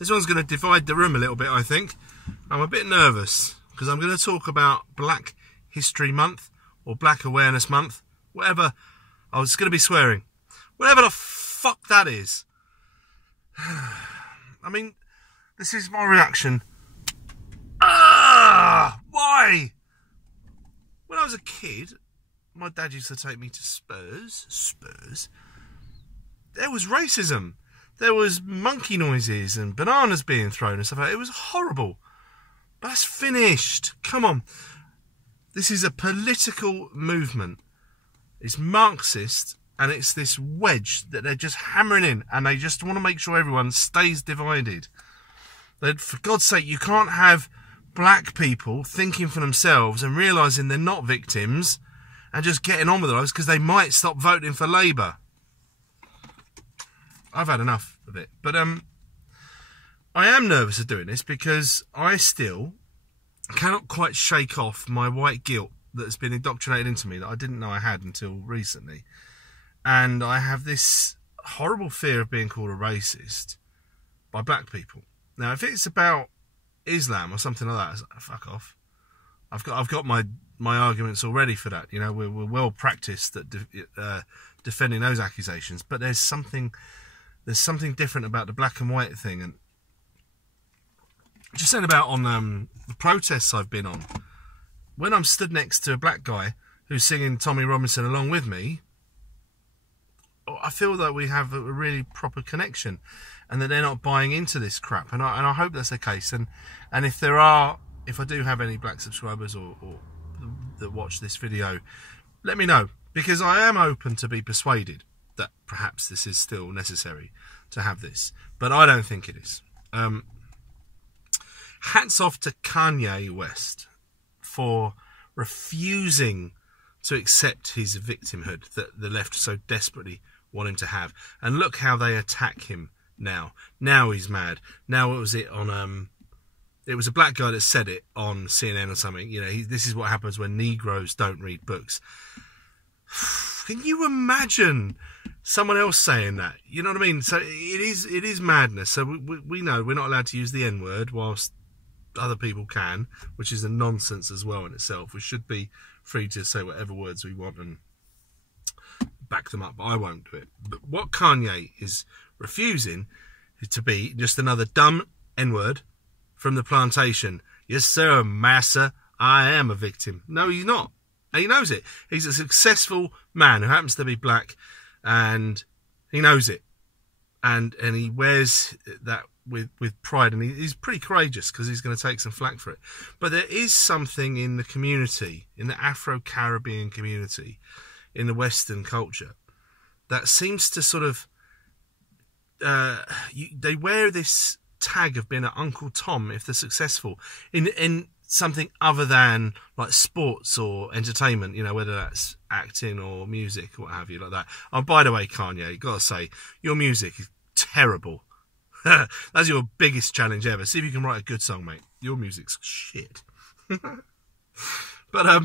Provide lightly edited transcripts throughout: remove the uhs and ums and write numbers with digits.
This one's going to divide the room a little bit, I think. I'm a bit nervous because I'm going to talk about Black History Month or Black Awareness Month, whatever. I was going to be swearing. Whatever the fuck that is. I mean, this is my reaction. Why? When I was a kid, my dad used to take me to Spurs. There was racism. There was monkey noises and bananas being thrown and stuff like that. It was horrible. But that's finished. Come on. This is a political movement. It's Marxist, and it's this wedge that they're just hammering in, and they just want to make sure everyone stays divided. That, for God's sake, you can't have black people thinking for themselves and realising they're not victims and just getting on with their lives because they might stop voting for Labour. I've had enough of it. But I am nervous of doing this because I still cannot quite shake off my white guilt that has been indoctrinated into me that I didn't know I had until recently. And I have this horrible fear of being called a racist by black people. Now, if it's about Islam or something like that, it's like, fuck off. I've got my arguments already for that. You know, we're well practiced at defending those accusations. But there's something different about the black and white thing. And just saying about on the protests I've been on, when I'm stood next to a black guy who's singing Tommy Robinson along with me, I feel that we have a really proper connection, and that they're not buying into this crap. And I hope that's the case. And if I do have any black subscribers or that watch this video, let me know, because I am open to be persuaded that perhaps this is still necessary to have this, but I don't think it is. Hats off to Kanye West for refusing to accept his victimhood that the left so desperately want him to have. And look how they attack him now. Now he's mad. Now it was a black guy that said it on CNN or something. You know, this is what happens when Negroes don't read books. Can you imagine someone else saying that? You know what I mean? So it is madness. So we know we're not allowed to use the N-word whilst other people can, which is a nonsense as well in itself. We should be free to say whatever words we want and back them up, but I won't do it. But what Kanye is refusing is to be just another dumb N-word from the plantation. Yes, sir, massa, I am a victim. No, he's not. And he knows it. He's a successful man who happens to be black, and he knows it. And he wears that with pride, and he's pretty courageous because he's going to take some flack for it. But there is something in the community, in the Afro-Caribbean community, in the Western culture, that seems to sort of they wear this tag of being an Uncle Tom if they're successful in something other than like sports or entertainment, you know, whether that's acting or music or what have you, like that. Oh, by the way, Kanye, gotta say, your music is terrible. That's your biggest challenge ever. See if you can write a good song, mate. Your music's shit. But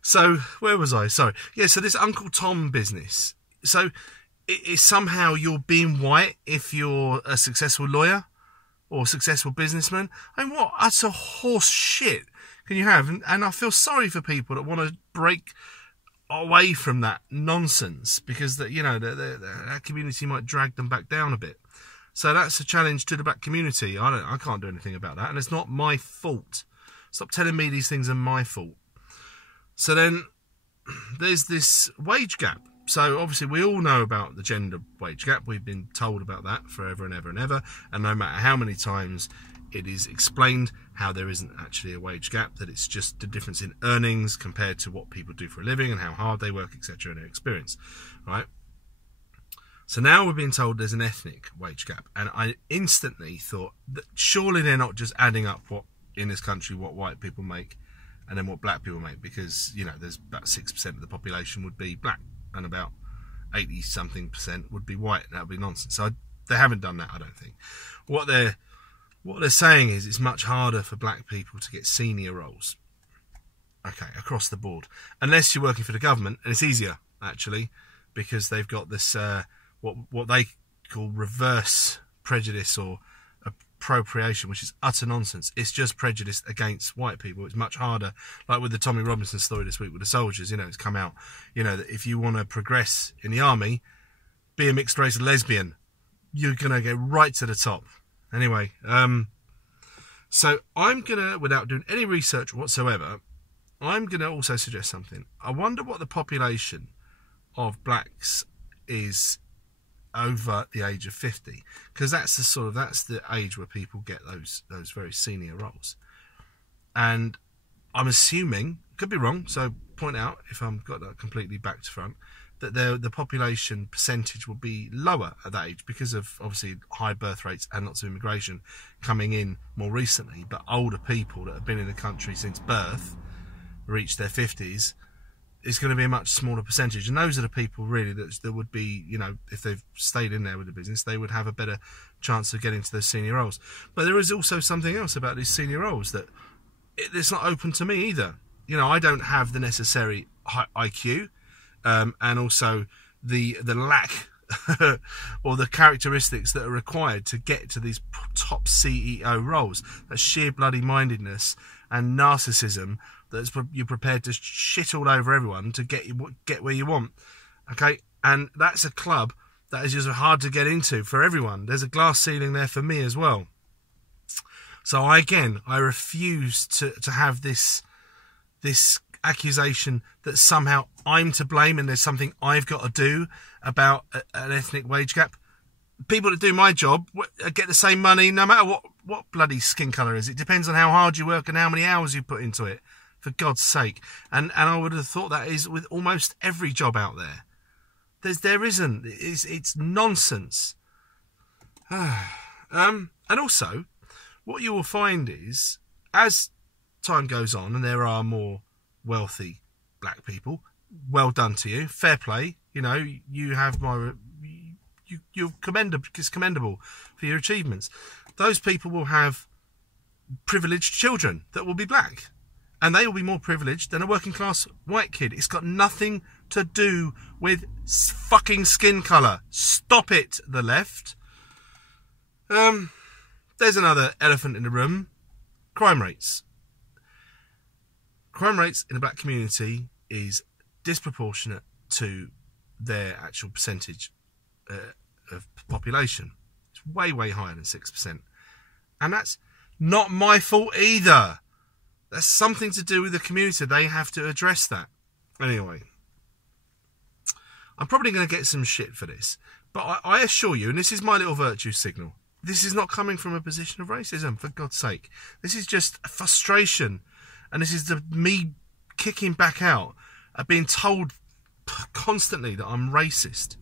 so where was I? Sorry. Yeah, so this Uncle Tom business. So it's somehow you're being white if you're a successful lawyer or successful businessman. I mean, what utter horse shit can you have? And I feel sorry for people that want to break away from that nonsense, because that, you know, that community might drag them back down a bit. So that's a challenge to the black community. I can't do anything about that, and it's not my fault. Stop telling me these things are my fault. So then there's this wage gap. So obviously we all know about the gender wage gap. We've been told about that forever and ever and ever. And no matter how many times it is explained how there isn't actually a wage gap, that it's just the difference in earnings compared to what people do for a living and how hard they work, etc., and their experience, right? So now we're being told there's an ethnic wage gap. And I instantly thought that surely they're not just adding up what in this country what white people make and then what black people make, because, you know, there's about 6% of the population would be black and about 80-something% would be white. That would be nonsense. So they haven't done that, I don't think. What they're saying is it's much harder for black people to get senior roles. Okay, across the board. Unless you're working for the government, and it's easier, actually, because they've got this, what they call reverse prejudice or appropriation, which is utter nonsense. It's just prejudice against white people. It's much harder, like with the Tommy Robinson story this week with the soldiers, you know, it's come out, you know, that if you want to progress in the army, be a mixed race lesbian, you're going to get right to the top. Anyway, so I'm going to, without doing any research whatsoever, I'm going to also suggest something. I wonder what the population of blacks is over the age of 50, because that's the age where people get those very senior roles. And I'm assuming, could be wrong, so point out if I've got that completely back to front, that the population percentage will be lower at that age because of obviously high birth rates and lots of immigration coming in more recently. But older people that have been in the country since birth, reach their 50s, is going to be a much smaller percentage. And those are the people really that would be, you know, if they've stayed in there with the business, they would have a better chance of getting to those senior roles. But there is also something else about these senior roles that it's not open to me either. You know, I don't have the necessary IQ. And also the lack or the characteristics that are required to get to these top CEO roles. That sheer bloody mindedness and narcissism that you're prepared to shit all over everyone to get where you want. Okay, and that's a club that is just hard to get into for everyone. There's a glass ceiling there for me as well. So I refuse to have this accusation that somehow I'm to blame and there's something I've got to do about an ethnic wage gap. People that do my job get the same money no matter what bloody skin colour is. It depends on how hard you work and how many hours you put into it, for God's sake. And I would have thought that is with almost every job out there. There isn't. It's nonsense. And also, what you will find is, as time goes on and there are more wealthy black people, well done to you, fair play, you know, you have you're commendable for your achievements. Those people will have privileged children that will be black, and they will be more privileged than a working class white kid. It's got nothing to do with fucking skin colour. Stop it, the left. There's another elephant in the room. Crime rates. Crime rates in the black community is disproportionate to their actual percentage of population. It's way, way higher than 6%. And that's not my fault either. That's something to do with the community. They have to address that. Anyway, I'm probably going to get some shit for this. But I assure you, and this is my little virtue signal, this is not coming from a position of racism, for God's sake. This is just a frustration. And this is me kicking back out at being told constantly that I'm racist.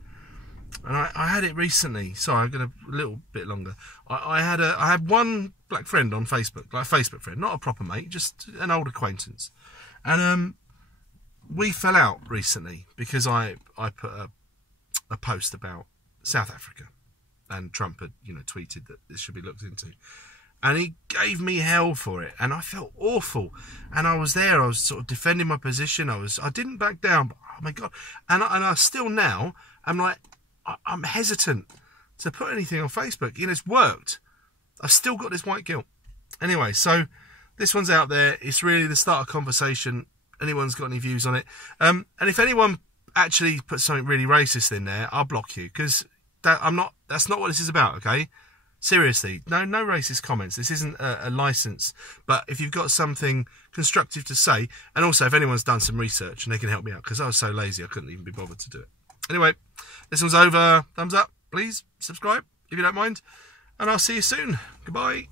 And I had it recently. Sorry, I'm going a little bit longer. I had one black friend on Facebook, like a Facebook friend, not a proper mate, just an old acquaintance. And we fell out recently because I put a post about South Africa, and Trump had, you know, tweeted that this should be looked into. And he gave me hell for it, and I felt awful. And I was there, I was sort of defending my position. I didn't back down, but oh my God. And I still now, I'm hesitant to put anything on Facebook. You know, it's worked. I've still got this white guilt. Anyway, so this one's out there. It's really the start of conversation. Anyone's got any views on it? And if anyone actually puts something really racist in there, I'll block you, because that's not what this is about, okay? Seriously, no racist comments. This isn't a license. But if you've got something constructive to say, and also if anyone's done some research and they can help me out, because I was so lazy I couldn't even be bothered to do it. Anyway, this one's over. Thumbs up, please. Subscribe if you don't mind. And I'll see you soon. Goodbye.